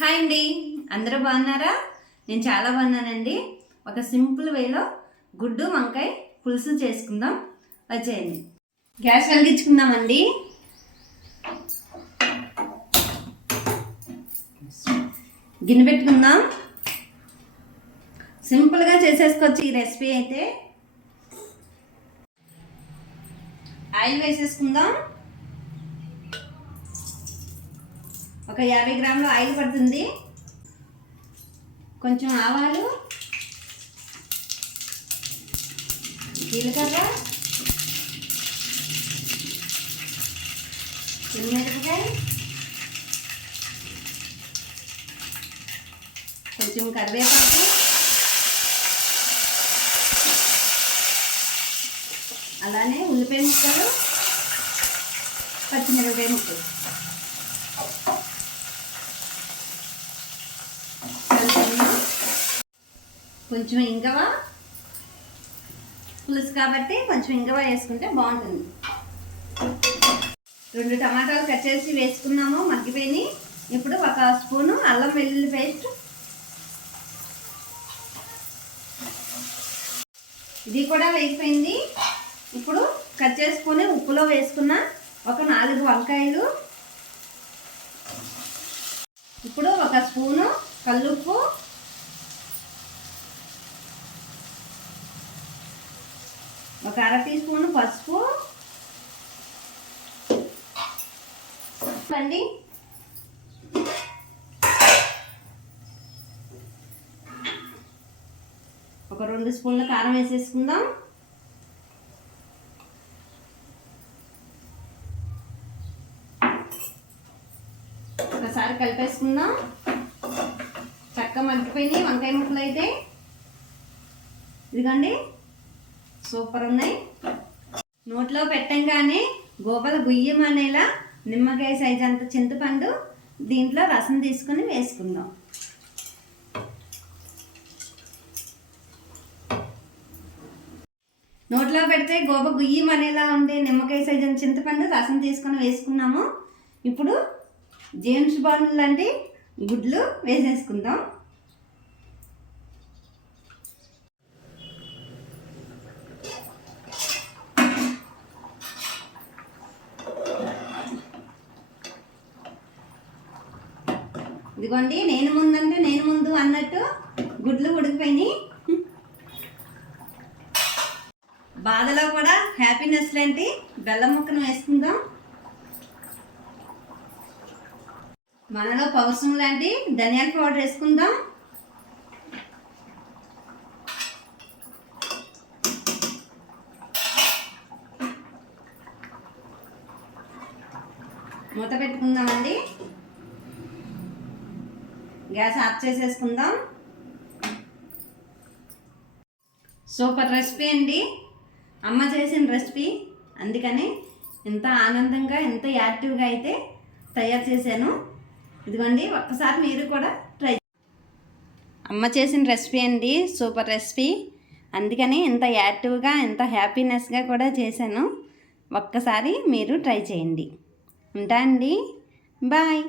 Hi అండి. అందరూ బాగున్నారా? నేను చాలా బాగున్నానండి. ఒక సింపుల్ వేలో గుడ్డు వంకాయ పులుసు చేసుకుందాం. వచ్చేయండి. గ్యాస్ వెలిగించుకుందామండి. గిన్నె పెట్టుకుందాం. సింపుల్గా చేసేసుకోవచ్చు ఈ రెసిపీ అయితే. ఆయిల్ వేసేసుకుందాం. ఒక యాభై గ్రాములు ఆయిల్ పడుతుంది. కొంచెం ఆవాలు. జీలకర్ర. మిరపకాయ కొంచెం కరివేపాకు. అలానే ఉల్లిపాయ ముక్కలు. పచ్చిమిరపకాయ ముక్కలు. కొంచెం ఇంగవ. పులుసు కాబట్టి కొంచెం ఇంగవ వేసుకుంటే బాగుంటుంది. రెండు టమాటాలు కట్ చేసి వేసుకున్నాము మగ్గిపోయి ఇప్పుడు ఒక స్పూను అల్లం వెల్లుల్లి పేస్ట్. ఇది కూడా వేగిపోయింది. ఇప్పుడు కట్ చేసుకుని ఉప్పులో వేసుకున్న ఒక నాలుగు వంకాయలు. ఇప్పుడు ఒక స్పూను కల్లుప్పు ఒక అర టీ స్పూన్ పసుపు. అండి. ఒక రెండు స్పూన్ల కారం వేసేసుకుందాం. ఒకసారి కలిపేసుకుందాం. చక్క మగ్గిపోయినాయి. వంకాయ ముక్కలు అయితే ఇదిగండి. సూపర్ ఉన్నాయి. నోట్లో పెట్టంగానే గోపల గుయ్యం అనేలా నిమ్మకాయ సైజ్ అంత చింతపండు దీంట్లో రసం తీసుకుని వేసుకుందాం. నోట్లో పెడితే గోప గుయ్యం అనేలా ఉండే నిమ్మకాయ సైజ్ అంత చింతపండు రసం తీసుకొని వేసుకున్నాము. ఇప్పుడు జేమ్స్ బాండ్ లాంటి గుడ్లు వేసేసుకుందాం. ఇదిగోండి నేను ముందంటే నేను ముందు అన్నట్టు గుడ్లు ఉడికిపోయినాయి. బాధలో కూడా హ్యాపీనెస్ లాంటి బెల్లం ముక్కను వేసుకుందాం. మనలో పౌరుషం లాంటి ధనియాల పౌడర్ వేసుకుందాం. మూత పెట్టుకుందామండి. గ్యాస్ ఆఫ్ చేసేసుకుందాం. సూపర్ రెసిపీ అండి. అమ్మ చేసిన రెసిపీ. అందుకని ఎంత ఆనందంగా ఎంత యాక్టివ్గా అయితే తయారు చేశాను. ఇదిగోండి ఒక్కసారి మీరు కూడా ట్రై అమ్మ చేసిన రెసిపీ అండి సూపర్ రెసిపీ. అందుకని ఎంత యాక్టివ్గా ఎంత హ్యాపీనెస్గా కూడా చేశాను. ఒక్కసారి మీరు ట్రై చేయండి. ఉంటా అండి. బాయ్.